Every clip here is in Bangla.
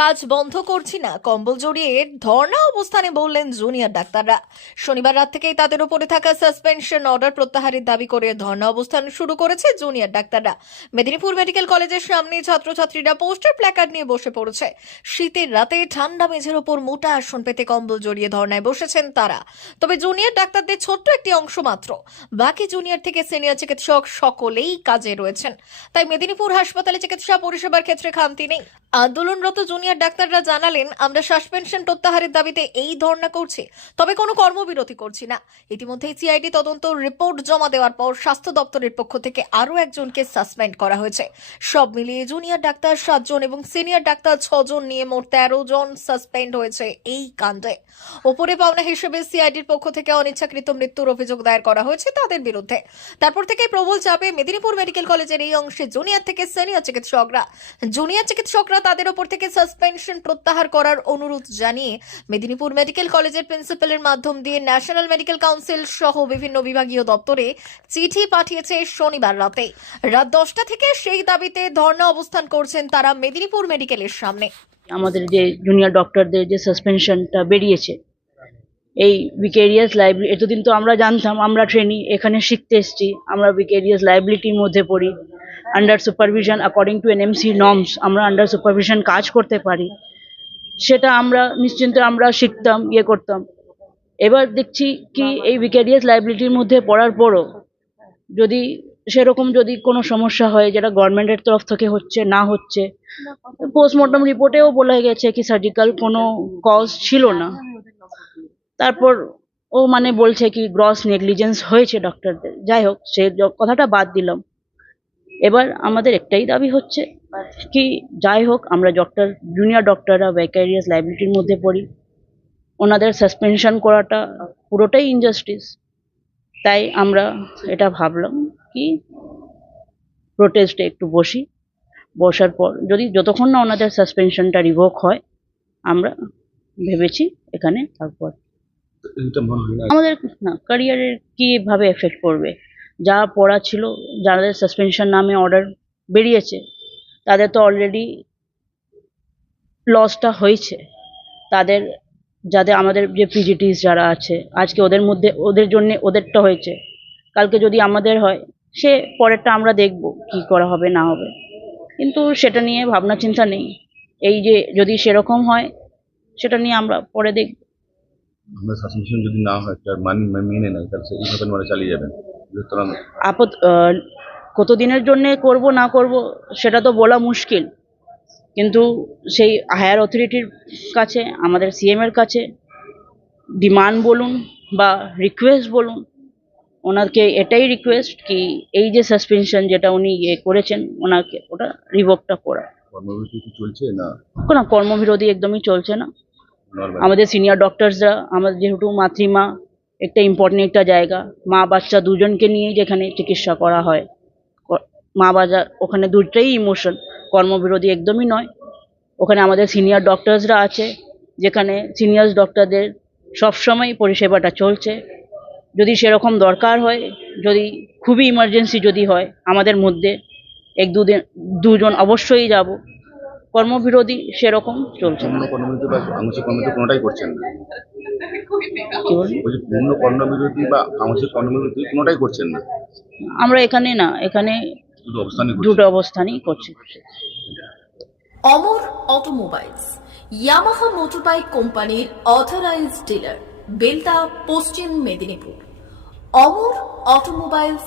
কাজ বন্ধ করছি না, কম্বল জড়িয়ে ধর্ণা অবস্থানে বললেন জুনিয়র ডাক্তাররা। শনিবার রাত থেকেই তাদের উপরে থাকা সাসপেনশন অর্ডার প্রত্যাহারের দাবি করে ধর্ণা অবস্থান শুরু করেছে জুনিয়র ডাক্তাররা। মেদিনীপুর মেডিকেল কলেজের সামনে ছাত্রছাত্রীরা পোস্টার প্ল্যাকার্ড নিয়ে বসে পড়েছে। শীতের রাতে ঠান্ডা মেঝের ওপর মোটা আসন পেতে কম্বল জড়িয়ে ধর্নায় বসেছেন তারা। তবে জুনিয়র ডাক্তারদের ছোট্ট একটি অংশ মাত্র। বাকি জুনিয়র থেকে সিনিয়র চিকিৎসক সকলেই কাজে রয়েছেন। তাই মেদিনীপুর হাসপাতালে চিকিৎসা পরিষেবার ক্ষেত্রে খামতি নেই। আন্দোলনরত জুনিয়র ডাক্তাররা জানালেন, আমরা সাসপেনশন প্রত্যাহারের দাবিতে এই ধর্ণা করছি, তবে কোনো কর্মবিরতি করছি না। ইতিমধ্যেই সিআইডি তদন্ত রিপোর্ট জমা দেওয়ার পর স্বাস্থ্য দপ্তরের পক্ষ থেকে আরও একজনকে সাসপেন্ড করা হয়েছে। সব মিলিয়ে জুনিয়র ডাক্তার সাতজন এবং সিনিয়র ডাক্তার ছজন নিয়ে মোট তেরো জন সাসপেন্ড হয়েছে এই কাণ্ডে। ওপরে পাওনা হিসেবে সিআইডির পক্ষ থেকে অনিচ্ছাকৃত মৃত্যুর অভিযোগ দায়ের করা হয়েছে তাদের বিরুদ্ধে। তারপর থেকে প্রবল চাপে মেদিনীপুর মেডিকেল কলেজের এই অংশে জুনিয়র থেকে সিনিয়র চিকিৎসকরা। জুনিয়র চিকিৎসকরা তাদের ওপর থেকে সাসপেনশন প্রত্যাহার করার অনুরোধ জানিয়ে মেদিনীপুর মেডিকেল কলেজের প্রিন্সিপালের মাধ্যম দিয়ে ন্যাশনাল মেডিকেল কাউন্সিল সহ বিভিন্ন বিভাগীয় দপ্তরে চিঠি পাঠিয়েছে শনিবার রাতে। রাত দশটা থেকে সেই দাবিতে ধর্ণা অবস্থান করছেন তারা মেদিনীপুর মেডিকেলের সামনে। আমাদের যে জুনিয়র ডক্টরদের যে সাসপেনশনটা বেরিয়েছে, এই ভিকেরিয়াস লাইব্রেরি এতদিন তো আমরা জানতাম, আমরা ট্রেনি এখানে শিখতে এসেছি, আমরা ভিকেরিয়াস লাইব্রেরিটির মধ্যে পড়ি। Under supervision according to NMC norms আমরা আন্ডার সুপারভিশন কাজ করতে পারি। সেটা আমরা, নিশ্চিন্তে আমরা শিখতাম ইয়ে করতাম। এবার দেখছি কি এই ভিকেরিয়াস লাইবিলিটির মধ্যে পড়ার পরও যদি সেরকম যদি কোনো সমস্যা হয়, যেটা গভর্নমেন্টের তরফ থেকে হচ্ছে, না হচ্ছে পোস্টমর্টম রিপোর্টেও বলা গেছে কি সার্জিক্যাল কোনো কজ ছিল না। তারপর ও মানে বলছে কি গ্রস নেগলিজেন্স হয়েছে ডক্টরদের যাই হোক, সে কথাটা বাদ দিলাম। এবার আমাদের একটাই দাবি হচ্ছে কি যাই হোক আমরা ডক্টর জুনিয়র ডক্টররা ভ্যাকারিয়াস লাইবিলিটির মধ্যে পড়ি। ওনাদের সাসপেনশন করাটা পুরোটাই ইনজাস্টিস তাই আমরা এটা ভাবলাম কি প্রোটেস্টে একটু বসি। বসার পর যদি যতক্ষণ না ওনাদের সাসপেনশনটা রিভোক হয় আমরা ভেবেছি এখানে না আমাদের না ক্যারিয়ারের কীভাবে এফেক্ট করবে? যা পড়া ছিল, যাদের সাসপেনশন নামে অর্ডার বেরিয়েছে, তাদের তো অলরেডি লসটা হয়েছে। তাদের যাদের, আমাদের যে পিজিটিস যারা আছে, আজকে ওদের মধ্যে, ওদের জন্য ওদেরটা হয়েছে। কালকে যদি আমাদের হয়, সে পরেরটা আমরা দেখব কি করা হবে, না হবে। কিন্তু সেটা নিয়ে ভাবনা চিন্তা নেই। এই যে যদি সেরকম হয়, সেটা নিয়ে আমরা পরে দেখব। আমরা সাসপেনশন যদি না হয় মান, মেনে নেয় তাহলে এইভাবে মানে চালিয়ে যাবেন আপত আহ, কত দিনের জন্য করব না করব সেটা তো বলা মুশকিল। কিন্তু সেই হায়ার অথরিটির কাছে আমাদের সিএম এর কাছে ডিমান্ড বলুন বা রিকোয়েস্ট বলুন ওনাকে এটাই রিকোয়েস্ট কি এই যে সাসপেনশন যেটা উনি ইয়ে করেছেন ওনাকে ওটা রিভোকটা করা। চলছে না? কোনো কর্মবিরোধী একদমই চলছে না। আমাদের সিনিয়র ডক্টরসরা আমাদের যেহেতু মাতৃমা একটা ইম্পর্টেন্ট একটা জায়গা। মা বাচ্চা দুজনকে নিয়েই যেখানে চিকিৎসা করা হয়। মা বাজা ওখানে দুটাই ইমোশন কর্মবিরোধী একদমই নয়। ওখানে আমাদের সিনিয়র ডক্টরসরা আছে, যেখানে সিনিয়র ডক্টরদের সবসময় পরিষেবাটা চলছে। যদি সেরকম দরকার হয়, যদি খুবই ইমার্জেন্সি যদি হয়, আমাদের মধ্যে এক দুদিন দুজন অবশ্যই যাব। কর্মবিরোধী সেরকম চলছে না। পূর্ণ বা আংশিক কর্মবিরতি কোনোটাই করছেন না। কি বলছি পূর্ণ কর্মবিরতি বা আংশিক কর্মবিরতি কোনোটাই করছেন না। আমরা এখানে না এখানে দুটো অবস্থানই করছি। অমর অটোমোবাইলস ইয়ামাহা মোটরবাইক কোম্পানির অথরাইজড ডিলার বেলদা পশ্চিম মেদিনীপুর। অমর অটোমোবাইলস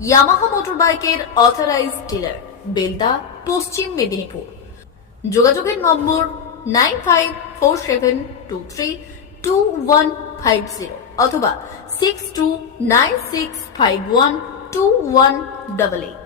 ইয়ামাহা মোটরবাইকের অথরাইজ ডিলার বেলদা পশ্চিম মেদিনীপুর যোগাযোগের number nine five four seven two three two one five zero অথবা six two nine six five one two one double eight